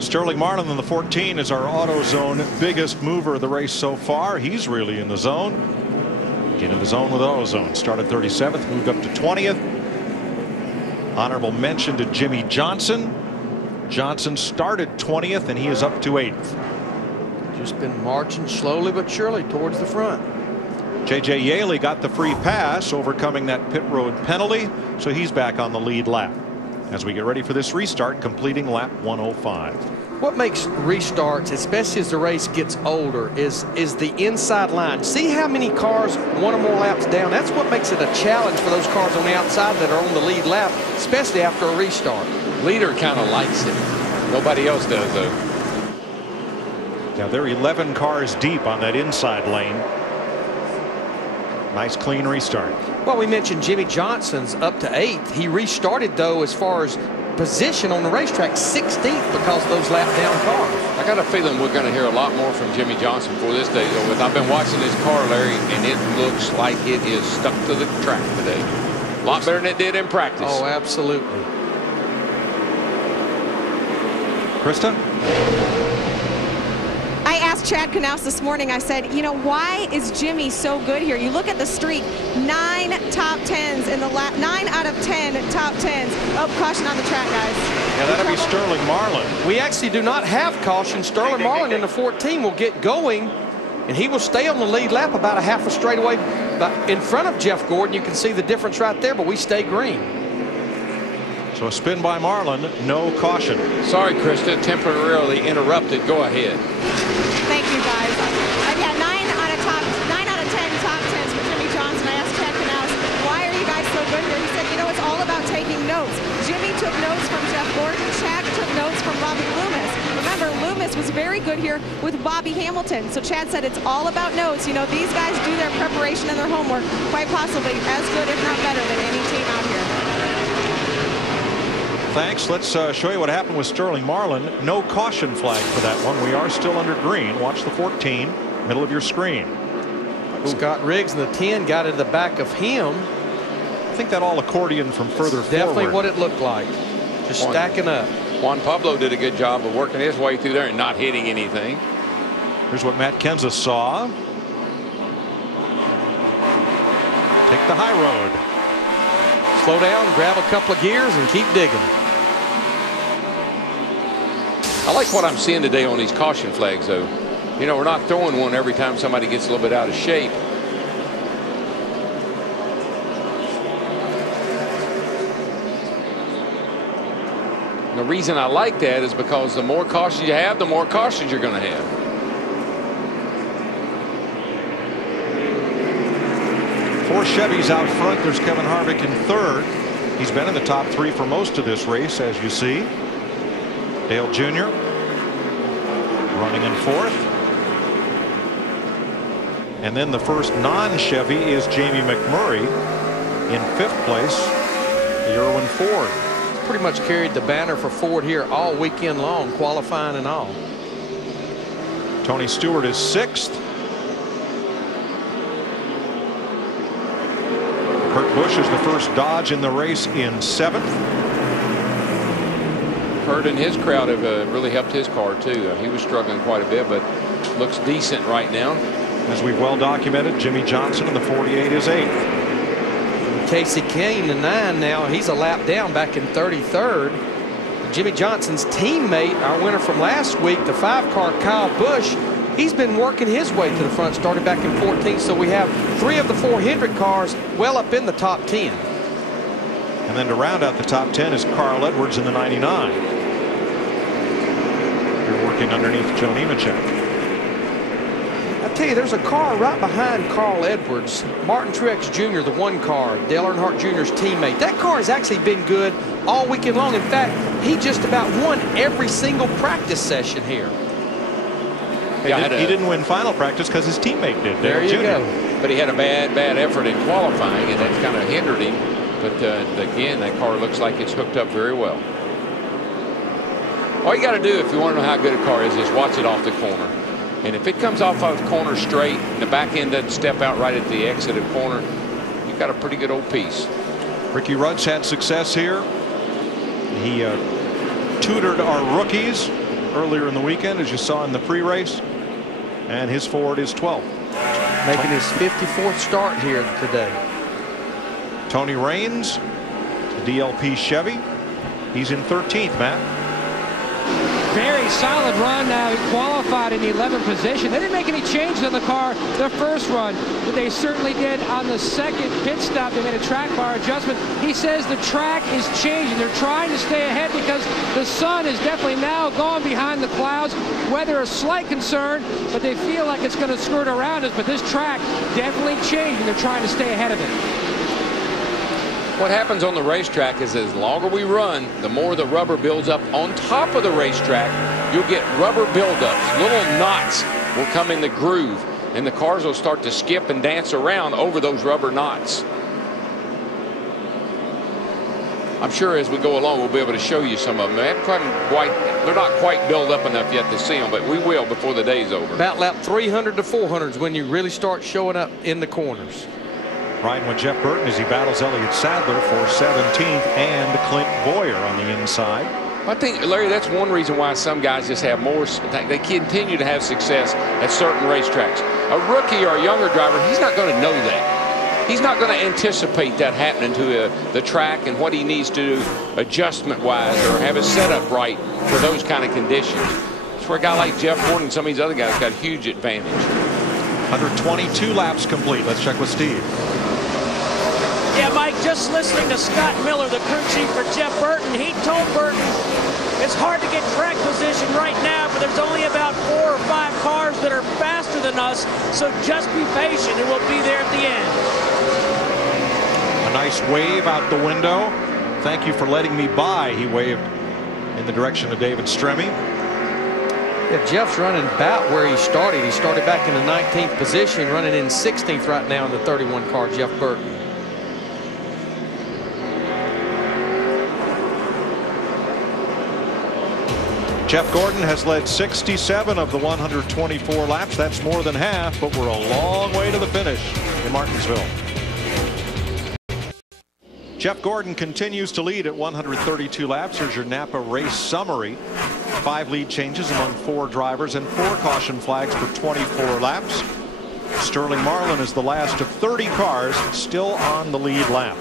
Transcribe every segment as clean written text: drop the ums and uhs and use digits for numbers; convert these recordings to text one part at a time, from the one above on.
Sterling Marlin in the 14 is our AutoZone biggest mover of the race so far. He's really in the zone. Get in the zone with AutoZone. Started 37th, moved up to 20th. Honorable mention to Jimmy Johnson. Johnson started 20th and he is up to 8th. Just been marching slowly but surely towards the front. J.J. Yaley got the free pass, overcoming that pit road penalty, so he's back on the lead lap as we get ready for this restart, completing lap 105. What makes restarts, especially as the race gets older, is the inside line. See how many cars one or more laps down? That's what makes it a challenge for those cars on the outside that are on the lead lap, especially after a restart. Leader kind of likes it. Nobody else does, though. Now they're 11 cars deep on that inside lane. Nice clean restart. Well, we mentioned Jimmy Johnson's up to 8th. He restarted, though, as far as position on the racetrack, 16th because of those lap down cars. I got a feeling we're going to hear a lot more from Jimmy Johnson before this day's over with. I've been watching this car, Larry, and it looks like it is stuck to the track today. A lot better than it did in practice. Oh, absolutely. Krista? I asked Chad Knaus this morning, I said, you know, why is Jimmy so good here? You look at the streak, 9 top 10s in the lap, 9 out of 10 top 10s. Oh, caution on the track, guys. Yeah, that'll be Sterling Marlin. We actually do not have caution. Sterling Marlin in the 14 will get going, and he will stay on the lead lap about a half a straightaway in front of Jeff Gordon. You can see the difference right there, but we stay green. So a spin by Marlin, no caution. Sorry, Krista, temporarily interrupted. Go ahead. Thank you, guys. I've got 9 out of 10 top 10s for Jimmy Johnson. I asked Chad Knaus, why are you guys so good here? He said, you know, it's all about taking notes. Jimmy took notes from Jeff Gordon. Chad took notes from Bobby Loomis. Remember, Loomis was very good here with Bobby Hamilton. So Chad said it's all about notes. You know, these guys do their preparation and their homework quite possibly as good, if not better, than any team out here. Thanks. Let's show you what happened with Sterling Marlin. No caution flag for that one. We are still under green. Watch the 14, middle of your screen. Scott Riggs in the 10 got into the back of him. I think that all accordion from further forward. Definitely what it looked like. Just stacking up. Juan Pablo did a good job of working his way through there and not hitting anything. Here's what Matt Kenseth saw. Take the high road. Slow down, grab a couple of gears, and keep digging. I like what I'm seeing today on these caution flags, though. You know, we're not throwing one every time somebody gets a little bit out of shape. And the reason I like that is because the more cautions you have, the more cautions you're going to have. Four Chevys out front. There's Kevin Harvick in third. He's been in the top 3 for most of this race, as you see. Dale Jr. running in fourth. And then the first non-Chevy is Jamie McMurray in 5th place, the Irwin Ford. He's pretty much carried the banner for Ford here all weekend long, qualifying and all. Tony Stewart is 6th. Kurt Busch is the first Dodge in the race in 7th. Kurt and his crowd have really helped his car too. He was struggling quite a bit, but looks decent right now. As we've well documented, Jimmy Johnson in the 48 is 8th. Casey Kane, the 9 now, he's a lap down back in 33rd. Jimmy Johnson's teammate, our winner from last week, the 5-car Kyle Busch, he's been working his way to the front, started back in 14. So we have 3 of the 4 Hendrick cars well up in the top 10. And then to round out the top 10 is Carl Edwards in the 99. You're working underneath Joe Nemechek. I tell you, there's a car right behind Carl Edwards, Martin Truex Jr., the 1 car, Dale Earnhardt Jr.'s teammate. That car has actually been good all weekend long. In fact, he just about won every single practice session here. He didn't win final practice because his teammate did. There you go. But he had a bad effort in qualifying, and that's kind of hindered him. But again, that car looks like it's hooked up very well. All you got to do if you want to know how good a car is watch it off the corner. And if it comes off of the corner straight and the back end doesn't step out right at the exit of the corner, you've got a pretty good old piece. Ricky Rudd's had success here. He tutored our rookies earlier in the weekend, as you saw in the pre-race, and his Ford is 12th. Making his 54th start here today. Tony Raines, DLP Chevy. He's in 13th, Matt. Very solid run. He qualified in the 11th position. They didn't make any changes on the car the first run, but they certainly did on the second pit stop. They made a track bar adjustment. He says the track is changing. They're trying to stay ahead because the sun is definitely now gone behind the clouds. Weather a slight concern, but they feel like it's going to skirt around us. But this track definitely changing. They're trying to stay ahead of it. What happens on the racetrack is as longer we run, the more the rubber builds up on top of the racetrack. You'll get rubber buildups. Little knots will come in the groove, and the cars will start to skip and dance around over those rubber knots. I'm sure as we go along, we'll be able to show you some of them. They're not quite built up enough yet to see them, but we will before the day's over. About lap 300 to 400 is when you really start showing up in the corners. Riding with Jeff Burton as he battles Elliott Sadler for 17th and Clint Boyer on the inside. I think, Larry, that's one reason why some guys just have more. They continue to have success at certain racetracks. A rookie or a younger driver, he's not going to know that. He's not going to anticipate that happening to the track and what he needs to do adjustment-wise or have his setup right for those kind of conditions. That's where a guy like Jeff Gordon and some of these other guys got a huge advantage. 122 laps complete. Let's check with Steve. Yeah, Mike, just listening to Scott Miller, the crew chief for Jeff Burton, he told Burton it's hard to get track position right now, but there's only about 4 or 5 cars that are faster than us, so just be patient and we'll be there at the end. A nice wave out the window. Thank you for letting me by, he waved in the direction of David Stremme. Yeah, Jeff's running about where he started. He started back in the 19th position, running in 16th right now in the 31 car, Jeff Burton. Jeff Gordon has led 67 of the 124 laps. That's more than half, but we're a long way to the finish in Martinsville. Jeff Gordon continues to lead at 132 laps. Here's your Napa race summary. 5 lead changes among 4 drivers and 4 caution flags for 24 laps. Sterling Marlin is the last of 30 cars still on the lead lap.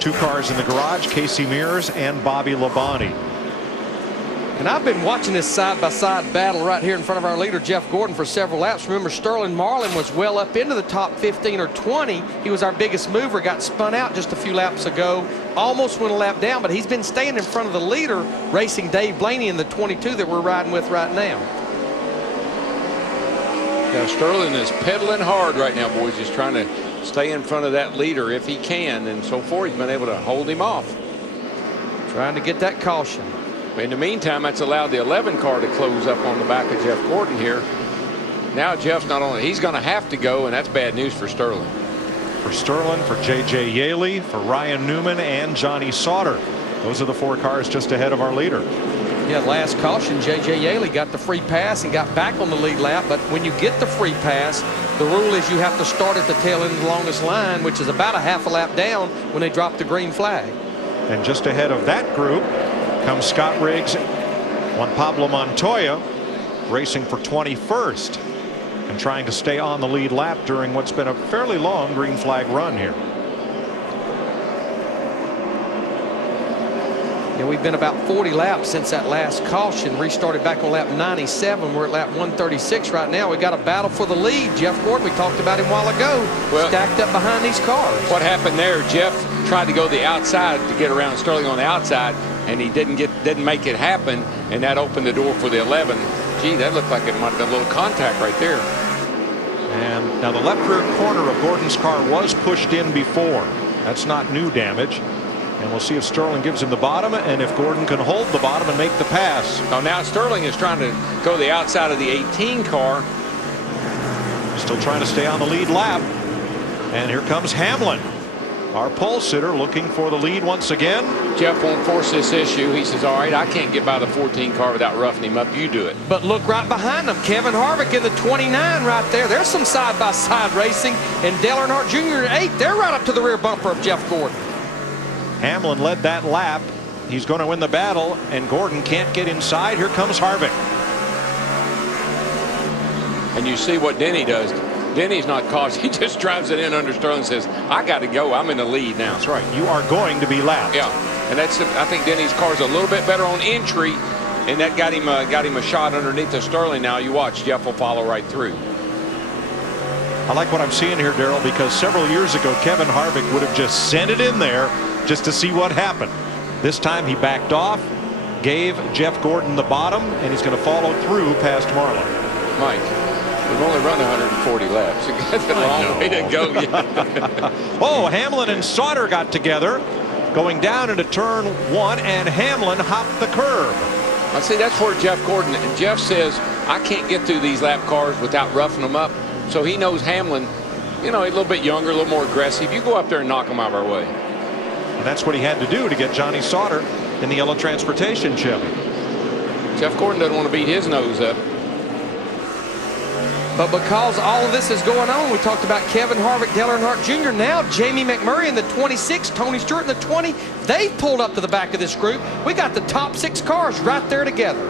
2 cars in the garage, Casey Mears and Bobby Labonte. And I've been watching this side-by-side battle right here in front of our leader, Jeff Gordon, for several laps. Remember, Sterling Marlin was well up into the top 15 or 20. He was our biggest mover, got spun out just a few laps ago, almost went a lap down, but he's been staying in front of the leader, racing Dave Blaney in the 22 that we're riding with right now. Yeah, Sterling is pedaling hard right now, boys, just trying to stay in front of that leader if he can, and so far he's been able to hold him off. Trying to get that caution. In the meantime, that's allowed the 11 car to close up on the back of Jeff Gordon here. Now Jeff's not only, he's going to have to go, and that's bad news for Sterling. For Sterling, for J.J. Yaley, for Ryan Newman, and Johnny Sauter. Those are the 4 cars just ahead of our leader. Yeah, last caution, J.J. Yaley got the free pass and got back on the lead lap, but when you get the free pass, the rule is you have to start at the tail end of the longest line, which is about a half a lap down when they drop the green flag. And just ahead of that group comes Scott Riggs, Juan Pablo Montoya, racing for 21st and trying to stay on the lead lap during what's been a fairly long green flag run here. Yeah, we've been about 40 laps since that last caution. Restarted back on lap 97. We're at lap 136 right now. We got a battle for the lead. Jeff Gordon, we talked about him a while ago, stacked up behind these cars. What happened there, Jeff tried to go the outside to get around Sterling on the outside, and he didn't make it happen, and that opened the door for the 11. Gee, that looked like it might have been a little contact right there. And now the left rear corner of Gordon's car was pushed in before. That's not new damage. And we'll see if Sterling gives him the bottom and if Gordon can hold the bottom and make the pass. Oh, now Sterling is trying to go the outside of the 18 car. Still trying to stay on the lead lap. And here comes Hamlin, our pole sitter, looking for the lead once again. Jeff won't force this issue. He says, all right, I can't get by the 14 car without roughing him up. You do it. But look right behind them. Kevin Harvick in the 29 right there. There's some side-by-side racing. And Dale Earnhardt Jr. at 8. They're right up to the rear bumper of Jeff Gordon. Hamlin led that lap He's going to win the battle, and Gordon can't get inside. Here comes Harvick. And you see what Denny does. Denny's not cautious. He just drives it in under Sterling and says, I got to go. I'm in the lead now. That's right. You are going to be lapped. Yeah. And that's, I think Denny's car's a little bit better on entry, and that got him a shot underneath the Sterling. Now you watch, Jeff will follow right through. I like what I'm seeing here, Darrell, because several years ago Kevin Harvick would have just sent it in there just to see what happened. This time he backed off, gave Jeff Gordon the bottom, and he's going to follow through past Marlin. Mike, we've only run 140 laps. That's a long way to go yet. Oh, Hamlin and Sauter got together going down into turn 1, and Hamlin hopped the curb. I see that's where Jeff Gordon, and Jeff says, I can't get through these lap cars without roughing them up. So he knows Hamlin, you know, a little bit younger, a little more aggressive. You go up there and knock him out of our way. And that's what he had to do to get Johnny Sauter in the yellow transportation Chevy. Jeff Gordon doesn't want to beat his nose up. But because all of this is going on, we talked about Kevin Harvick, Dale Earnhardt Jr. Now Jamie McMurray in the 26, Tony Stewart in the 20. They've pulled up to the back of this group. We got the top 6 cars right there together.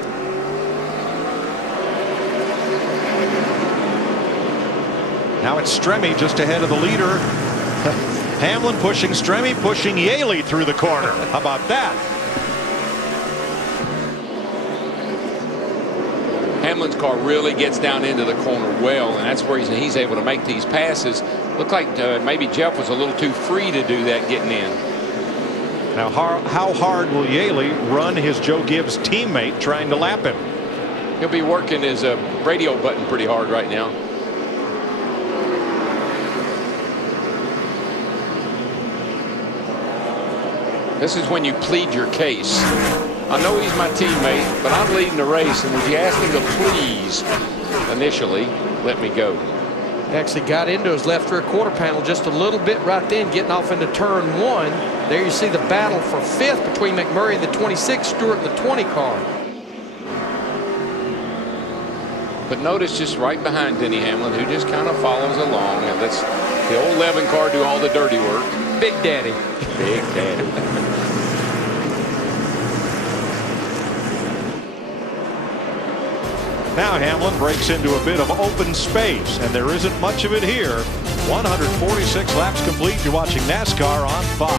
Now it's Stremme just ahead of the leader. Hamlin pushing Stremme, pushing Yaley through the corner. How about that? Hamlin's car really gets down into the corner well, and that's where he's able to make these passes. Looked like maybe Jeff was a little too free to do that getting in. Now how hard will Yaley run his Joe Gibbs teammate trying to lap him? He'll be working his radio button pretty hard right now. This is when you plead your case. I know he's my teammate, but I'm leading the race, and if you ask him to please initially let me go. He actually got into his left rear quarter panel just a little bit right then, getting off into turn 1. There you see the battle for 5th between McMurray and the 26, Stewart and the 20 car. But notice just right behind Denny Hamlin, who just kind of follows along, and lets the old 11 car do all the dirty work. Big Daddy. Big Daddy. Now Hamlin breaks into a bit of open space, and there isn't much of it here. 146 laps complete. You're watching NASCAR on Fox.